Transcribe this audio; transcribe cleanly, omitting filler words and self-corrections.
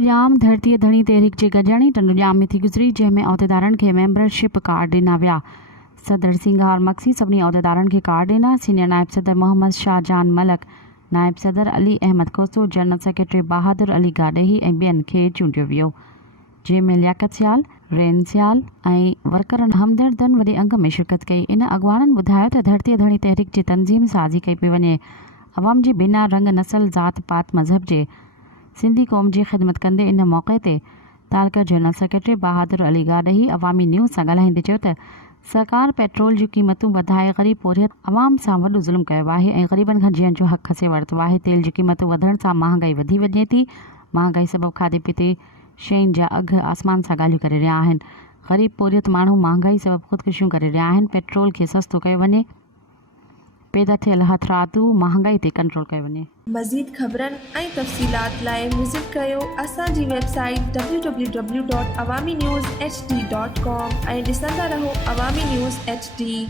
टंडुजाम धरती धणी तहरीक जे गजाणी टंडुजाम में थी गुज़री, जंहिंमें अहदेदारनि खे मेंबरशिप कार्ड ॾिना विया। सदर सिंगार मक्सी सभिनी अहदेदारनि खे कार्ड ॾिना। सीनियर नायब सदर मोहम्मद शाहजहान मलक, नायब सदर अली अहमद खोसो, जनरल सेक्रेटरी बहादुर अली गाॾेही ऐं ॿियनि खे चूंडियो वियो, जंहिंमें लियाकत सियाल, रेन सियाल ऐं वर्करनि हमदर्दनि वॾे अंग में शिरकत कई। इन अॻवाननि ॿुधायो त धरती धणी तहरीक जी तंज़ीम साज़ी कई पई वञे। अवाम जी बिना रंग नस्ल ज़ात पात मज़हब जे सिंधी क़ौम जी ख़िदमत कंदे इन मौक़े ते तालका जनरल सेक्रेटरी बहादुर अली गाॾेही अवामी न्यूज़ सां ॻाल्हाईंदे चयो त सरकार पेट्रोल जूं क़ीमतूं वधाए ग़रीब पोरियत अवाम सां वॾो ज़ुल्म कयो आहे ऐं ग़रीबनि खां जीअण जो हक़ खसे वरितो आहे। तेल जी क़ीमतूं वधण सां महांगाई वधी वञे थी। महांगाई सबबि खाधे पीते शयुनि जा अघ आसमान सां ॻाल्हियूं करे रहिया आहिनि। ग़रीब पोरियत माण्हू महांगाई सबबि ख़ुदकुशियूं करे रहिया आहिनि। पेट्रोल खे सस्तो कयो वञे, पैदा थियल हथरातू महांगाई ते कंट्रोल कयो वञे। मज़ीद ख़बरनि ऐं तफ़सीलात लाइ विज़िट कयो असांजी वेबसाइट www.awamiNewsHD.com ऐं ॾिसंदा रहो अवामी न्यूज़ HD।